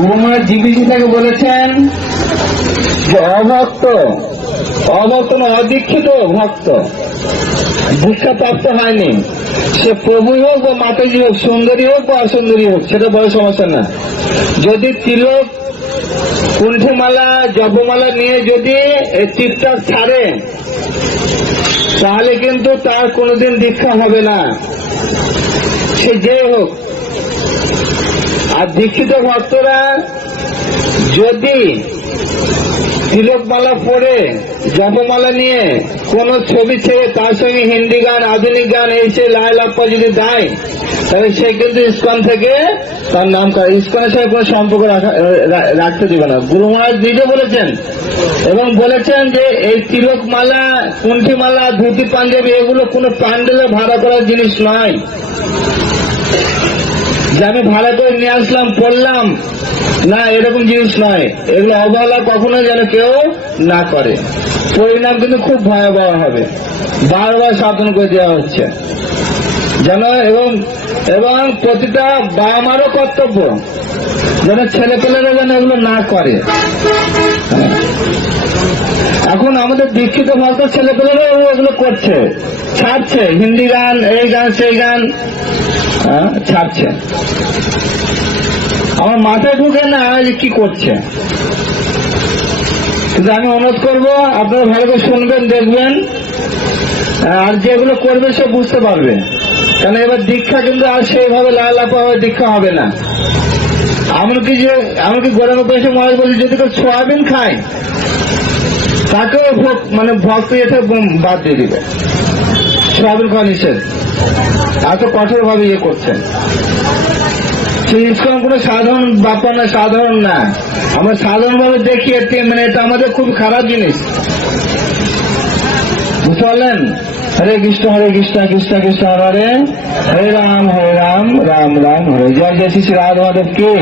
গুরু মহারাজ GBG থেকে বলেছেন যে অভক্ত না অদীক্ষিত ভক্ত, দীক্ষা প্রাপ্ত হয়নি, সে প্রভুই হোক বা মাতাজি হোক, সুন্দরী হোক বা অসুন্দরী হোক, সেটা বড় সমস্যা না। যদি তিলক, কুণ্ঠমালা, জপমালা নিয়ে যদি টিপটাপ ছাড়ে, তাহলে কিন্তু তার কোনোদিন দীক্ষা হবে না, সে যে হোক। আর দীক্ষিত ভক্তরা যদি তিলকমালা পরে, জপমালা নিয়ে কোন ছবি ছেড়ে তার সঙ্গে হিন্দি গান, আধুনিক গান এসে লাইলাপ্পা যদি দেয়, তাহলে সে কিন্তু ইসকন থেকে তার নাম করে, ইসকনের সাথে কোনো সম্পর্ক রাখতে দিবে না। গুরু মহারাজ নিজে বলেছেন, এবং বলেছেন যে এই তিলকমালা, কুণ্ঠিমালা, ধুতি পাঞ্জাবি এগুলো কোনো প্যান্ডেলে ভাড়া করার জিনিস নয়, যে আমি ভাড়া করে নিয়ে আসলাম পড়লাম না, এরকম জিনিস নয়। এগুলো অবহেলা কখনো যেন কেউ না করে, পরিণাম কিন্তু খুব ভয়াবহ হবে। বারবার সাবধান করে দেওয়া হচ্ছে যেন, এবং প্রতিটা বাবা মারও কর্তব্য যেন ছেলেপেলেরা যেন এগুলো না করে। এখন আমাদের দীক্ষিত ভক্ত ছেলেপেলেরাও এগুলো করছে, ছাড়ছে, হিন্দি গান, এই গান সেই গান ছাড়ছে। আমার মাথায় ঢুকে না যে কি করছে, কিন্তু আমি অনুরোধ করবো আপনারা ভালো করে শুনবেন, দেখবেন, আর যেগুলো করবে সে বুঝতে পারবে। কারণ এবার দীক্ষা কিন্তু আর সেইভাবে লালাপা হয়ে দীক্ষা হবে না। এমনকি গরমে পেয়েছে মহারাজ বলছে, যদি কেউ সোয়াবিন খায় তাকেও মানে ভক্ত এসে বাদ দিয়ে দিবে, সোয়াবিন খাওয়া নিষেধ, এত কঠোর ভাবে ইয়ে করছেন। ইসকন কোনো সাধারণ ব্যাপার না, সাধারণ না, আমরা সাধারণ ভাবে দেখি, মানে এটা আমাদের খুব খারাপ জিনিস, বুঝতে পারলেন? হরে কৃষ্ণ কৃষ্ণ কৃষ্ণ হরে হরে রাম রাম রাম হরে। জয় জয় শ্রী রাধা মাধব কি।